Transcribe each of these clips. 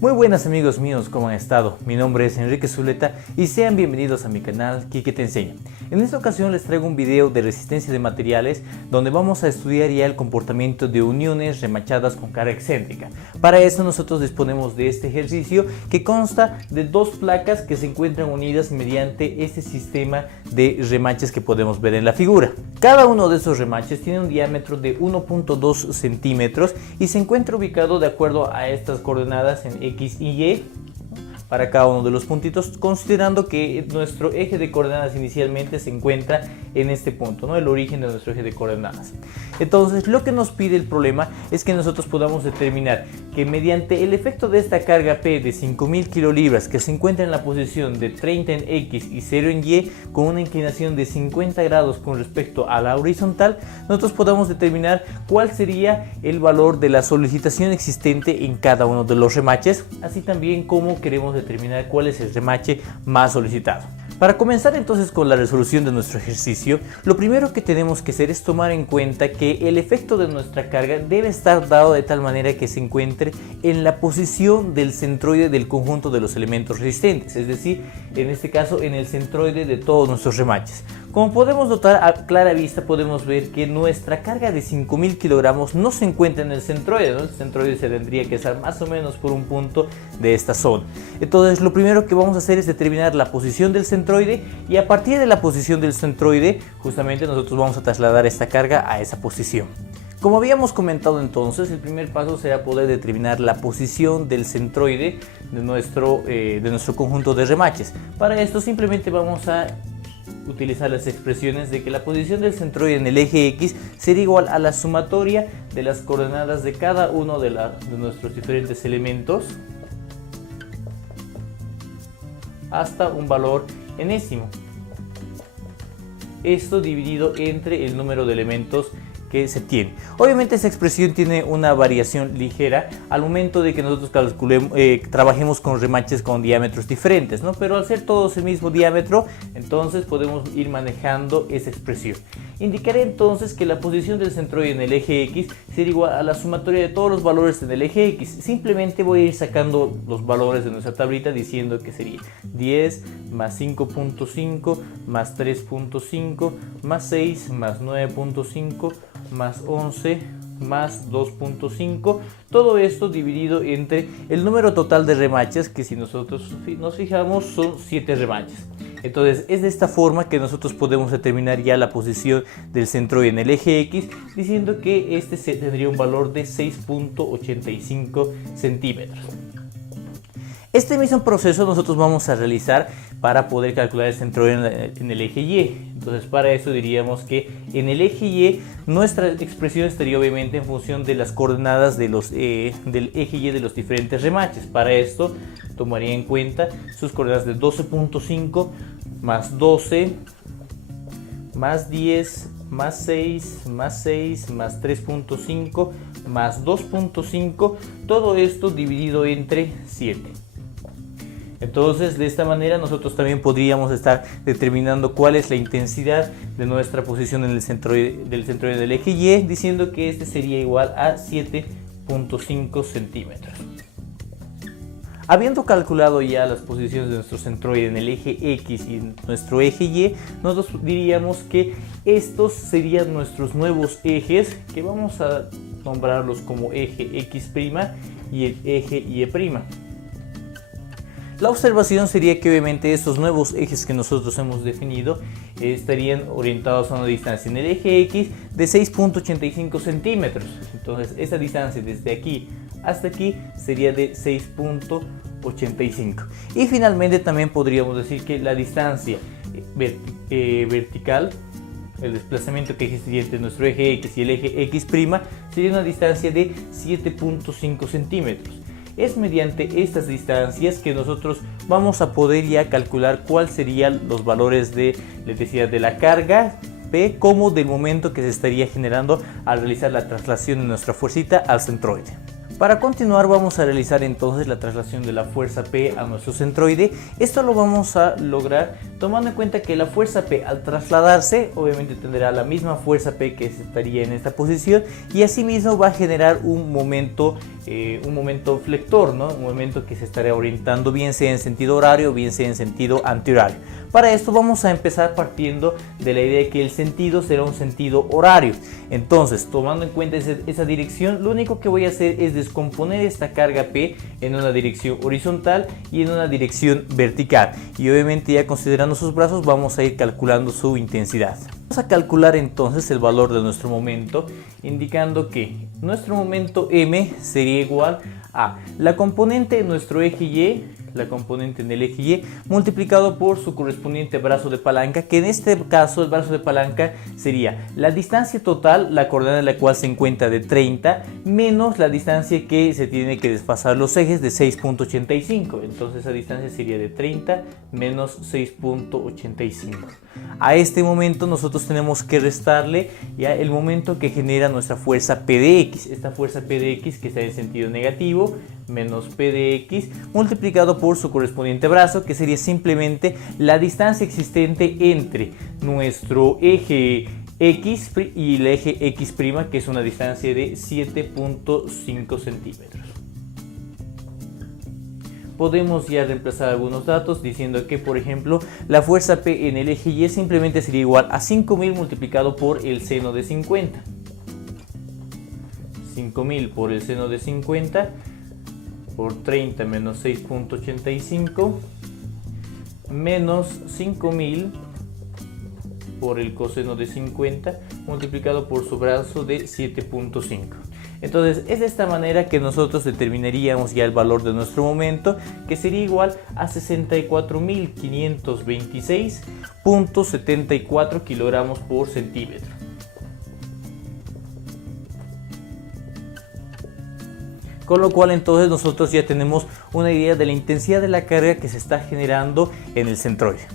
Muy buenas amigos míos, ¿cómo han estado? Mi nombre es Enrique Zuleta y sean bienvenidos a mi canal Quique Te Enseña. En esta ocasión les traigo un video de resistencia de materiales donde vamos a estudiar ya el comportamiento de uniones remachadas con carga excéntrica. Para eso nosotros disponemos de este ejercicio que consta de dos placas que se encuentran unidas mediante este sistema de remaches que podemos ver en la figura. Cada uno de esos remaches tiene un diámetro de 1.2 centímetros y se encuentra ubicado de acuerdo a estas coordenadas en X y Y para cada uno de los puntitos, considerando que nuestro eje de coordenadas inicialmente se encuentra en este punto, ¿no? El origen de nuestro eje de coordenadas. Entonces, lo que nos pide el problema es que nosotros podamos determinar que mediante el efecto de esta carga P de 5000 kilolibras que se encuentra en la posición de 30 en X y 0 en Y, con una inclinación de 50 grados con respecto a la horizontal, nosotros podamos determinar cuál sería el valor de la solicitación existente en cada uno de los remaches, así también como queremos determinar cuál es el remache más solicitado. Para comenzar entonces con la resolución de nuestro ejercicio, lo primero que tenemos que hacer es tomar en cuenta que el efecto de nuestra carga debe estar dado de tal manera que se encuentre en la posición del centroide del conjunto de los elementos resistentes, es decir, en este caso en el centroide de todos nuestros remaches. Como podemos notar a clara vista, podemos ver que nuestra carga de 5000 kilogramos no se encuentra en el centroide, ¿no? El centroide se tendría que estar más o menos por un punto de esta zona. Entonces lo primero que vamos a hacer es determinar la posición del centroide y a partir de la posición del centroide justamente nosotros vamos a trasladar esta carga a esa posición. Como habíamos comentado entonces, el primer paso será poder determinar la posición del centroide de nuestro conjunto de remaches. Para esto simplemente vamos a utilizar las expresiones de que la posición del centroide en el eje X será igual a la sumatoria de las coordenadas de cada uno de nuestros diferentes elementos hasta un valor enésimo. Esto dividido entre el número de elementos que se tiene. Obviamente esa expresión tiene una variación ligera al momento de que nosotros trabajemos con remaches con diámetros diferentes, ¿no? Pero al ser todos el mismo diámetro, entonces podemos ir manejando esa expresión. Indicaré entonces que la posición del centroide en el eje X será igual a la sumatoria de todos los valores en el eje X. Simplemente voy a ir sacando los valores de nuestra tablita diciendo que sería 10 más 5.5 más 3.5 más 6 más 9.5 más 11 más 2.5, todo esto dividido entre el número total de remaches, que si nosotros nos fijamos son 7 remaches. Entonces es de esta forma que nosotros podemos determinar ya la posición del centroide en el eje X, diciendo que este tendría un valor de 6.85 centímetros. Este mismo proceso nosotros vamos a realizar para poder calcular el centroide en el eje Y. Entonces para eso diríamos que en el eje Y nuestra expresión estaría obviamente en función de las coordenadas de del eje Y de los diferentes remaches. Para esto tomaría en cuenta sus coordenadas de 12.5 más 12 más 10 más 6 más 6 más 3.5 más 2.5, todo esto dividido entre 7. Entonces de esta manera nosotros también podríamos estar determinando cuál es la intensidad de nuestra posición en el centroide del eje Y, diciendo que este sería igual a 7.5 centímetros. Habiendo calculado ya las posiciones de nuestro centroide en el eje X y en nuestro eje Y, nosotros diríamos que estos serían nuestros nuevos ejes, que vamos a nombrarlos como eje X' y el eje Y'. La observación sería que obviamente estos nuevos ejes que nosotros hemos definido estarían orientados a una distancia en el eje X de 6.85 centímetros. Entonces esa distancia desde aquí hasta aquí sería de 6.85. Y finalmente también podríamos decir que la distancia vertical, el desplazamiento que existiría entre nuestro eje X y el eje X' sería una distancia de 7.5 centímetros. Es mediante estas distancias que nosotros vamos a poder ya calcular cuáles serían los valores de la carga P como del momento que se estaría generando al realizar la traslación de nuestra fuercita al centroide. Para continuar vamos a realizar entonces la traslación de la fuerza P a nuestro centroide. Esto lo vamos a lograr tomando en cuenta que la fuerza P al trasladarse obviamente tendrá la misma fuerza P que estaría en esta posición y asimismo va a generar un momento un momento flector, ¿no? Un momento que se estará orientando bien sea en sentido horario o bien sea en sentido antihorario. Para esto vamos a empezar partiendo de la idea de que el sentido será un sentido horario. Entonces, tomando en cuenta esa dirección, lo único que voy a hacer es descomponer esta carga P en una dirección horizontal y en una dirección vertical. Y obviamente, ya considerando sus brazos, vamos a ir calculando su intensidad. Vamos a calcular entonces el valor de nuestro momento, indicando que nuestro momento M sería igual a la componente de nuestro eje Y, la componente en el eje Y, multiplicado por su correspondiente brazo de palanca, que en este caso el brazo de palanca sería la distancia total, la coordenada de la cual se encuentra de 30, menos la distancia que se tiene que desfasar los ejes de 6.85. Entonces esa distancia sería de 30 menos 6.85. A este momento nosotros tenemos que restarle ya el momento que genera nuestra fuerza P de X. Esta fuerza P de X, que está en sentido negativo, menos P de X multiplicado por su correspondiente brazo, que sería simplemente la distancia existente entre nuestro eje X y el eje X', que es una distancia de 7.5 centímetros. Podemos ya reemplazar algunos datos diciendo que, por ejemplo, la fuerza P en el eje Y simplemente sería igual a 5000 multiplicado por el seno de 50. 5000 por el seno de 50 por 30 menos 6.85 menos 5000 por el coseno de 50 multiplicado por su brazo de 7.5. Entonces es de esta manera que nosotros determinaríamos ya el valor de nuestro momento, que sería igual a 64.526.74 kilogramos por centímetro. Con lo cual entonces nosotros ya tenemos una idea de la intensidad de la carga que se está generando en el centroide.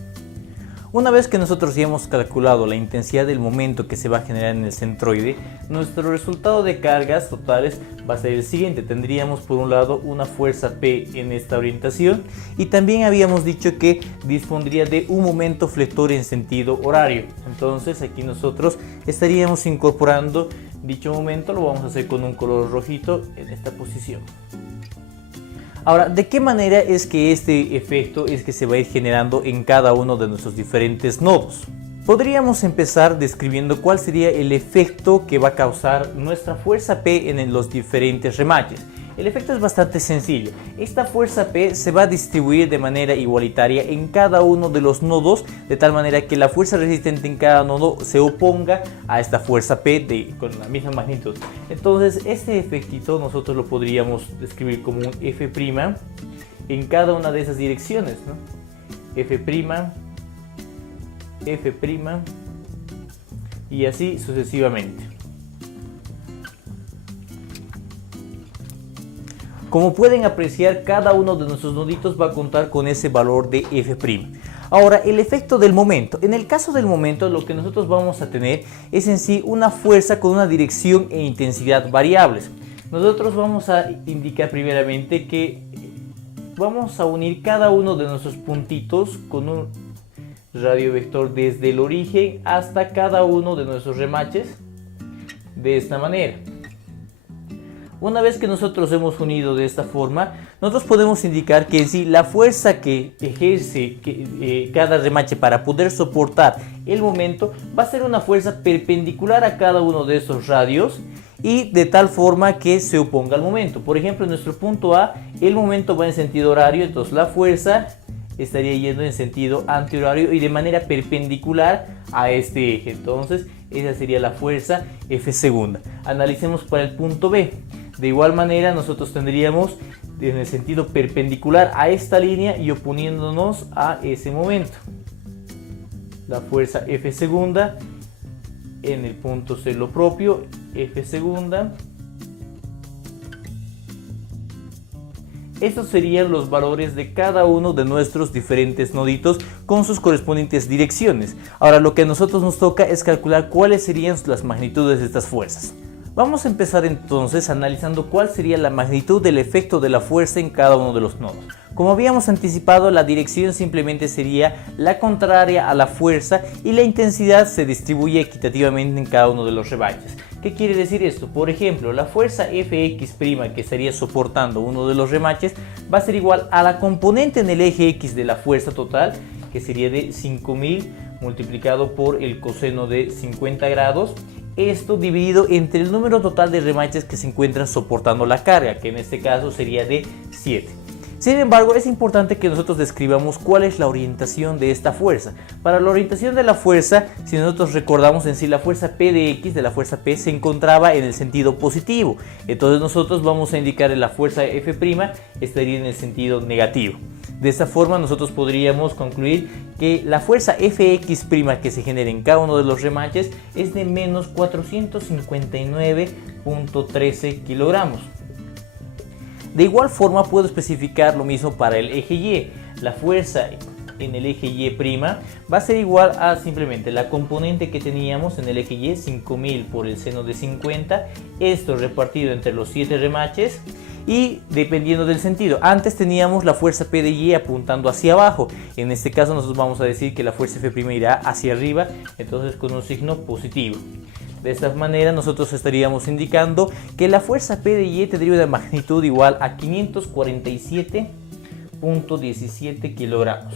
Una vez que nosotros ya hemos calculado la intensidad del momento que se va a generar en el centroide, nuestro resultado de cargas totales va a ser el siguiente. Tendríamos por un lado una fuerza P en esta orientación, y también habíamos dicho que dispondría de un momento flector en sentido horario. Entonces aquí nosotros estaríamos incorporando dicho momento. Lo vamos a hacer con un color rojito en esta posición. Ahora, ¿de qué manera es que este efecto se va a ir generando en cada uno de nuestros diferentes nodos? Podríamos empezar describiendo cuál sería el efecto que va a causar nuestra fuerza P en los diferentes remaches. El efecto es bastante sencillo. Esta fuerza P se va a distribuir de manera igualitaria en cada uno de los nodos, de tal manera que la fuerza resistente en cada nodo se oponga a esta fuerza P con la misma magnitud. Entonces este efectito nosotros lo podríamos describir como un F' en cada una de esas direcciones, ¿no? F', F' y así sucesivamente. Como pueden apreciar, cada uno de nuestros noditos va a contar con ese valor de F'. Ahora, el efecto del momento. En el caso del momento, lo que nosotros vamos a tener es en sí una fuerza con una dirección e intensidad variables. Nosotros vamos a indicar primeramente que vamos a unir cada uno de nuestros puntitos con un radio vector desde el origen hasta cada uno de nuestros remaches de esta manera. Una vez que nosotros hemos unido de esta forma, nosotros podemos indicar que en sí la fuerza que ejerce cada remache para poder soportar el momento va a ser una fuerza perpendicular a cada uno de esos radios y de tal forma que se oponga al momento. Por ejemplo, en nuestro punto A, el momento va en sentido horario, entonces la fuerza estaría yendo en sentido antihorario y de manera perpendicular a este eje. Entonces esa sería la fuerza F segunda. Analicemos para el punto B. De igual manera nosotros tendríamos en el sentido perpendicular a esta línea y oponiéndonos a ese momento la fuerza F segunda en el punto C lo propio, F segunda. Estos serían los valores de cada uno de nuestros diferentes noditos con sus correspondientes direcciones. Ahora lo que a nosotros nos toca es calcular cuáles serían las magnitudes de estas fuerzas. Vamos a empezar entonces analizando cuál sería la magnitud del efecto de la fuerza en cada uno de los nodos. Como habíamos anticipado, la dirección simplemente sería la contraria a la fuerza y la intensidad se distribuye equitativamente en cada uno de los remaches. ¿Qué quiere decir esto? Por ejemplo, la fuerza Fx' que estaría soportando uno de los remaches va a ser igual a la componente en el eje X de la fuerza total, que sería de 5000 multiplicado por el coseno de 50 grados. Esto dividido entre el número total de remaches que se encuentran soportando la carga, que en este caso sería de 7. Sin embargo, es importante que nosotros describamos cuál es la orientación de esta fuerza. Para la orientación de la fuerza, si nosotros recordamos en sí, la fuerza P de X, de la fuerza P, se encontraba en el sentido positivo. Entonces nosotros vamos a indicar que la fuerza F' estaría en el sentido negativo. De esta forma nosotros podríamos concluir que la fuerza Fx' que se genera en cada uno de los remaches es de menos 459.13 kilogramos. De igual forma puedo especificar lo mismo para el eje Y. La fuerza en el eje Y' va a ser igual a simplemente la componente que teníamos en el eje Y, 5000 por el seno de 50, esto repartido entre los 7 remaches. Y dependiendo del sentido, antes teníamos la fuerza P de Y apuntando hacia abajo, en este caso nosotros vamos a decir que la fuerza F' irá hacia arriba, entonces con un signo positivo. De esta manera nosotros estaríamos indicando que la fuerza P de Y tendría una magnitud igual a 547.17 kilogramos.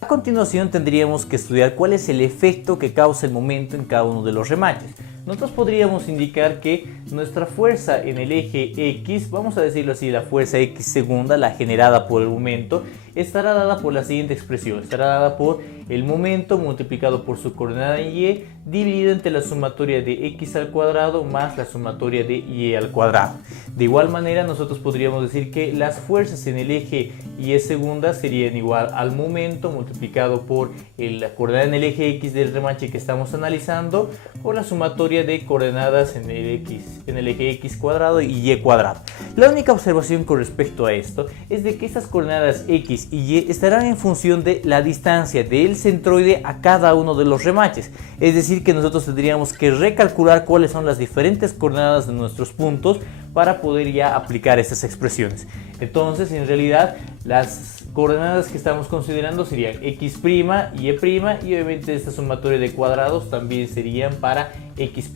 A continuación tendríamos que estudiar cuál es el efecto que causa el momento en cada uno de los remaches. Nosotros podríamos indicar que nuestra fuerza en el eje X, vamos a decirlo así, la fuerza X segunda, la generada por el momento, estará dada por la siguiente expresión. Estará dada por el momento multiplicado por su coordenada Y dividido entre la sumatoria de X al cuadrado más la sumatoria de Y al cuadrado. De igual manera nosotros podríamos decir que las fuerzas en el eje Y segunda serían igual al momento multiplicado por la coordenada en el eje X del remache que estamos analizando por la sumatoria de coordenadas en el eje X cuadrado y Y cuadrado. La única observación con respecto a esto es de que estas coordenadas X y Y estarán en función de la distancia del centroide a cada uno de los remaches. Es decir, que nosotros tendríamos que recalcular cuáles son las diferentes coordenadas de nuestros puntos para poder ya aplicar estas expresiones. Entonces, en realidad, las coordenadas que estamos considerando serían X', Y', y obviamente esta sumatoria de cuadrados también serían para X'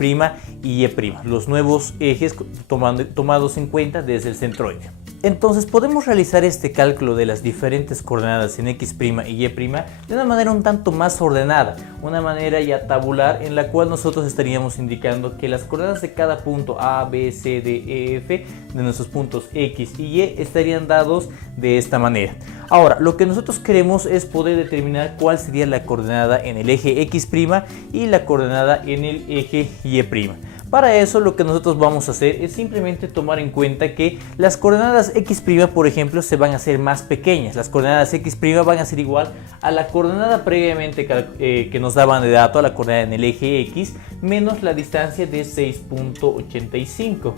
y Y', los nuevos ejes tomados en cuenta desde el centroide. Entonces podemos realizar este cálculo de las diferentes coordenadas en X' y Y' de una manera un tanto más ordenada, una manera ya tabular en la cual nosotros estaríamos indicando que las coordenadas de cada punto A, B, C, D, E, F de nuestros puntos X y Y estarían dados de esta manera. Ahora, lo que nosotros queremos es poder determinar cuál sería la coordenada en el eje X' y la coordenada en el eje Y'. Para eso lo que nosotros vamos a hacer es simplemente tomar en cuenta que las coordenadas X', por ejemplo, se van a hacer más pequeñas. Las coordenadas X' van a ser igual a la coordenada previamente que nos daban de dato, a la coordenada en el eje X, menos la distancia de 6.85.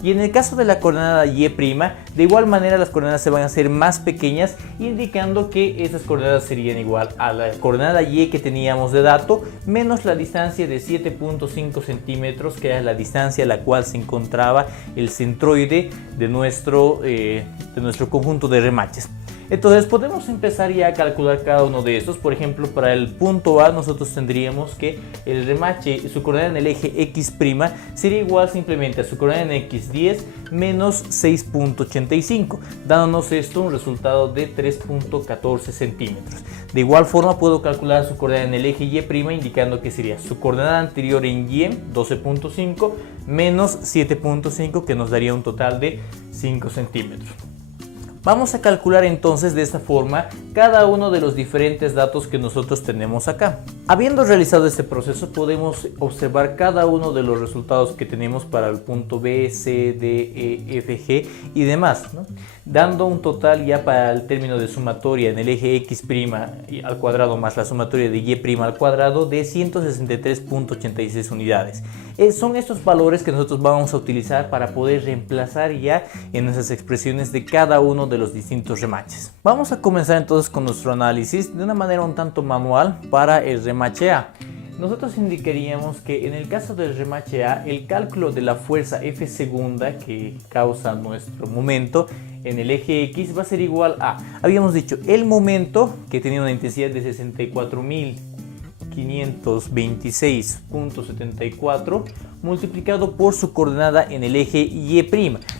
Y en el caso de la coordenada Y', de igual manera las coordenadas se van a hacer más pequeñas, indicando que esas coordenadas serían igual a la coordenada Y que teníamos de dato, menos la distancia de 7.5 centímetros, que era la distancia a la cual se encontraba el centroide de nuestro conjunto de remaches. Entonces podemos empezar ya a calcular cada uno de estos. Por ejemplo, para el punto A nosotros tendríamos que el remache, su coordenada en el eje X' sería igual simplemente a su coordenada en X10 menos 6.85, dándonos esto un resultado de 3.14 centímetros. De igual forma puedo calcular su coordenada en el eje Y', indicando que sería su coordenada anterior en Y, 12.5, menos 7.5, que nos daría un total de 5 centímetros. Vamos a calcular entonces de esta forma cada uno de los diferentes datos que nosotros tenemos acá. Habiendo realizado este proceso, podemos observar cada uno de los resultados que tenemos para el punto B, C, D, E, F, G y demás, ¿no? Dando un total ya para el término de sumatoria en el eje X' al cuadrado más la sumatoria de Y' al cuadrado de 163.86 unidades. Son estos valores que nosotros vamos a utilizar para poder reemplazar ya en nuestras expresiones de cada uno de los distintos remaches. Vamos a comenzar entonces con nuestro análisis de una manera un tanto manual para el remache A. Nosotros indicaríamos que en el caso del remache A, el cálculo de la fuerza F segunda que causa nuestro momento en el eje X va a ser igual a, habíamos dicho, el momento que tenía una intensidad de 64.000 4.526.74 multiplicado por su coordenada en el eje Y'.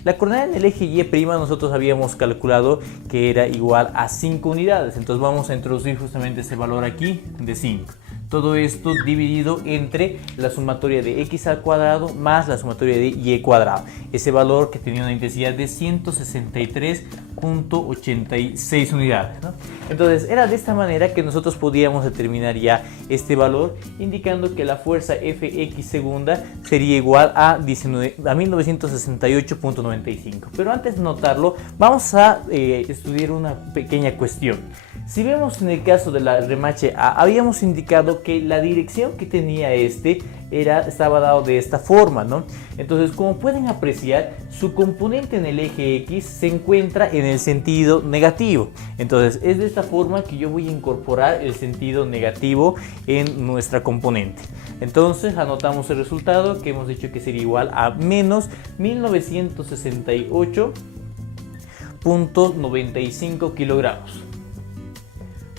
La coordenada en el eje Y' nosotros habíamos calculado que era igual a 5 unidades. Entonces vamos a introducir justamente ese valor aquí de 5. Todo esto dividido entre la sumatoria de x al cuadrado más la sumatoria de y cuadrado. Ese valor que tenía una intensidad de 163.86 unidades, ¿no? Entonces era de esta manera que nosotros podíamos determinar ya este valor, indicando que la fuerza Fx segunda sería igual a 1968.95. Pero antes de notarlo, vamos a estudiar una pequeña cuestión. Si vemos en el caso de la remache A, habíamos indicado que la dirección que tenía estaba dado de esta forma, ¿no? Entonces, como pueden apreciar, su componente en el eje X se encuentra en el sentido negativo. Entonces, es de esta forma que yo voy a incorporar el sentido negativo en nuestra componente. Entonces, anotamos el resultado que hemos dicho que sería igual a menos 1968.95 kilogramos.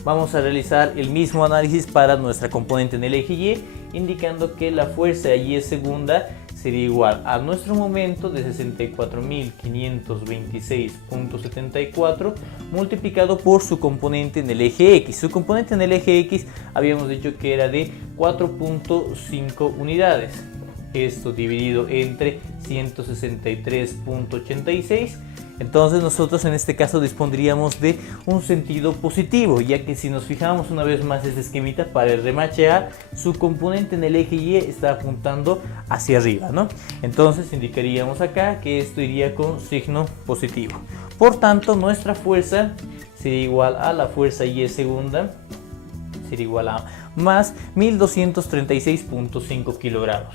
Vamos a realizar el mismo análisis para nuestra componente en el eje Y, indicando que la fuerza Y segunda sería igual a nuestro momento de 64.526.74 multiplicado por su componente en el eje X. Su componente en el eje X habíamos dicho que era de 4.5 unidades. Esto dividido entre 163.86. Entonces nosotros en este caso dispondríamos de un sentido positivo, ya que si nos fijamos una vez más este esquemita para el remache A, su componente en el eje Y está apuntando hacia arriba, ¿no? Entonces indicaríamos acá que esto iría con signo positivo. Por tanto, nuestra fuerza sería igual a la fuerza Y segunda, sería igual a más 1236.5 kilogramos.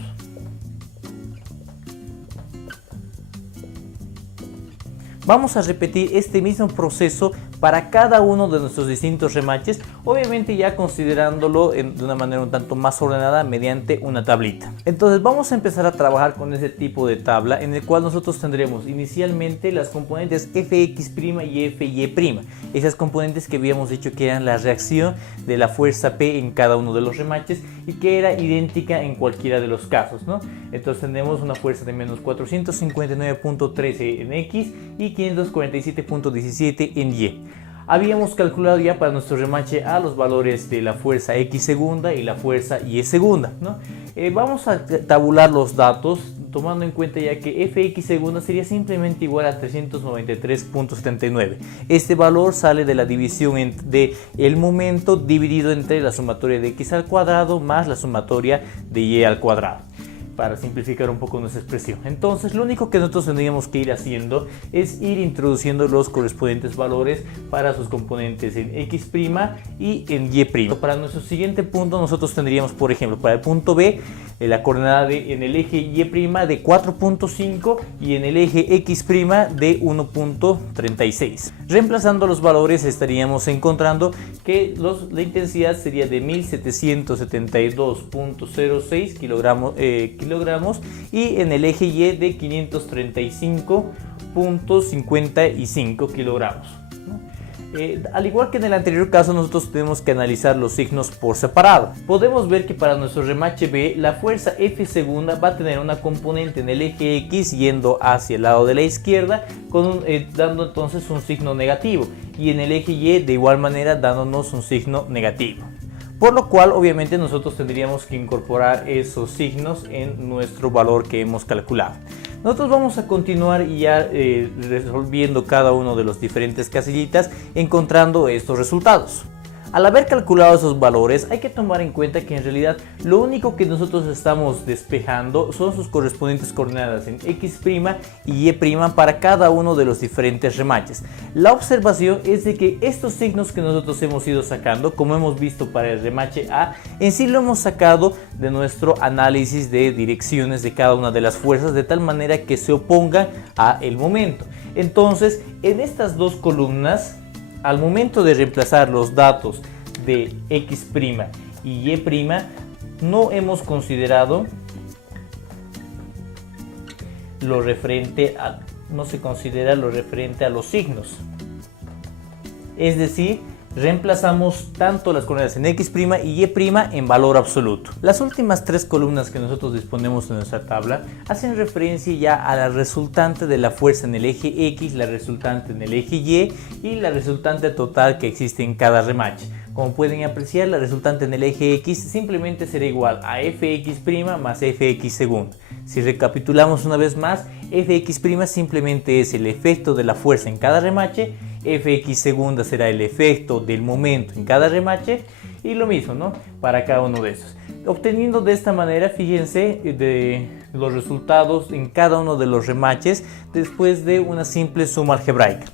Vamos a repetir este mismo proceso para cada uno de nuestros distintos remaches, obviamente ya considerándolo de una manera un tanto más ordenada mediante una tablita. Entonces vamos a empezar a trabajar con ese tipo de tabla en el cual nosotros tendremos inicialmente las componentes Fx' y Fy', esas componentes que habíamos dicho que eran la reacción de la fuerza P en cada uno de los remaches y que era idéntica en cualquiera de los casos, ¿no? Entonces tenemos una fuerza de menos 459.13 en X y 547.17 en Y. Habíamos calculado ya para nuestro remache A los valores de la fuerza X segunda y la fuerza Y segunda, ¿no? Vamos a tabular los datos tomando en cuenta ya que Fx segunda sería simplemente igual a 393.79. Este valor sale de la división de el momento dividido entre la sumatoria de x al cuadrado más la sumatoria de y al cuadrado, para simplificar un poco nuestra expresión. Entonces lo único que nosotros tendríamos que ir haciendo es ir introduciendo los correspondientes valores para sus componentes en x' y en y'. Para nuestro siguiente punto nosotros tendríamos, por ejemplo, para el punto B, la coordenada en el eje y' de 4.5 y en el eje x' de 1.36. Reemplazando los valores estaríamos encontrando que la intensidad sería de 1772.06 kilogramos y en el eje Y de 535.55 kilogramos. Al igual que en el anterior caso, nosotros tenemos que analizar los signos por separado. Podemos ver que para nuestro remache B, la fuerza F segunda va a tener una componente en el eje X yendo hacia el lado de la izquierda, dando entonces un signo negativo, y en el eje Y de igual manera dándonos un signo negativo. Por lo cual obviamente nosotros tendríamos que incorporar esos signos en nuestro valor que hemos calculado. Nosotros vamos a continuar ya resolviendo cada uno de los diferentes casillitas, encontrando estos resultados. Al haber calculado esos valores, hay que tomar en cuenta que en realidad lo único que nosotros estamos despejando son sus correspondientes coordenadas en x' y y' para cada uno de los diferentes remaches. La observación es de que estos signos que nosotros hemos ido sacando, como hemos visto para el remache A, en sí lo hemos sacado de nuestro análisis de direcciones de cada una de las fuerzas, de tal manera que se opongan a el momento. Entonces, en estas dos columnas, al momento de reemplazar los datos de x' y y', no hemos considerado lo referente a, no se considera lo referente a los signos. Es decir, reemplazamos tanto las coordenadas en X' y Y' en valor absoluto. Las últimas tres columnas que nosotros disponemos en nuestra tabla hacen referencia ya a la resultante de la fuerza en el eje X, la resultante en el eje Y la resultante total que existe en cada remache. Como pueden apreciar, la resultante en el eje X simplemente será igual a Fx' más Fx segunda. Si recapitulamos una vez más, Fx' simplemente es el efecto de la fuerza en cada remache, Fx segunda será el efecto del momento en cada remache y lo mismo, ¿no?, para cada uno de esos. Obteniendo de esta manera, fíjense, de los resultados en cada uno de los remaches después de una simple suma algebraica.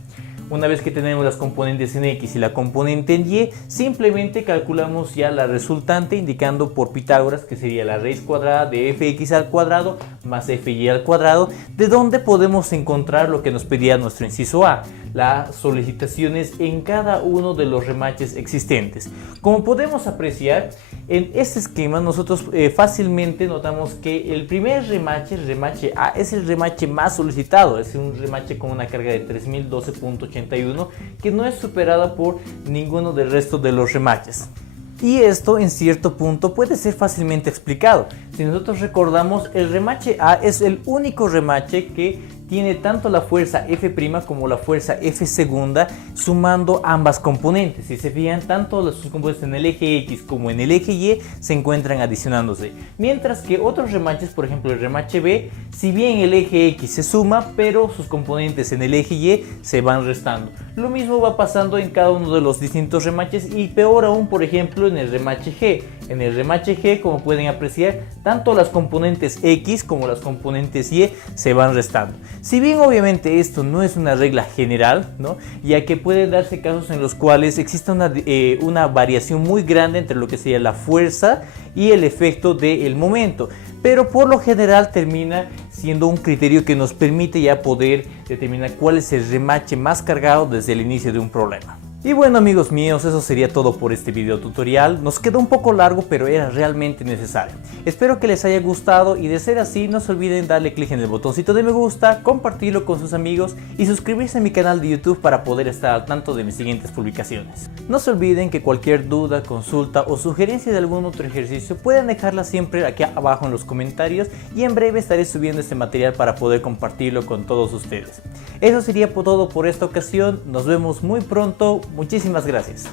Una vez que tenemos las componentes en X y la componente en Y, simplemente calculamos ya la resultante indicando por Pitágoras que sería la raíz cuadrada de fx al cuadrado más fy al cuadrado, de donde podemos encontrar lo que nos pedía nuestro inciso A, las solicitaciones en cada uno de los remaches existentes. Como podemos apreciar, en este esquema nosotros fácilmente notamos que el primer remache, el remache A, es el remache más solicitado, es un remache con una carga de 3012.81 que no es superada por ninguno del resto de los remaches. Y esto en cierto punto puede ser fácilmente explicado. Si nosotros recordamos, el remache A es el único remache que tiene tanto la fuerza F' como la fuerza F segunda sumando ambas componentes. Si se fijan, tanto sus componentes en el eje X como en el eje Y se encuentran adicionándose. Mientras que otros remaches, por ejemplo el remache B, si bien el eje X se suma, pero sus componentes en el eje Y se van restando. Lo mismo va pasando en cada uno de los distintos remaches y peor aún, por ejemplo, en el remache G. En el remache G, como pueden apreciar, tanto las componentes X como las componentes Y se van restando. Si bien obviamente esto no es una regla general, ¿no?, ya que pueden darse casos en los cuales existe una variación muy grande entre lo que sería la fuerza y el efecto del momento, pero por lo general termina siendo un criterio que nos permite ya poder determinar cuál es el remache más cargado desde el inicio de un problema. Y bueno, amigos míos, eso sería todo por este video tutorial. Nos quedó un poco largo, pero era realmente necesario. Espero que les haya gustado y de ser así no se olviden darle clic en el botoncito de me gusta, compartirlo con sus amigos y suscribirse a mi canal de YouTube para poder estar al tanto de mis siguientes publicaciones. No se olviden que cualquier duda, consulta o sugerencia de algún otro ejercicio pueden dejarla siempre aquí abajo en los comentarios y en breve estaré subiendo este material para poder compartirlo con todos ustedes. Eso sería todo por esta ocasión. Nos vemos muy pronto. Muchísimas gracias.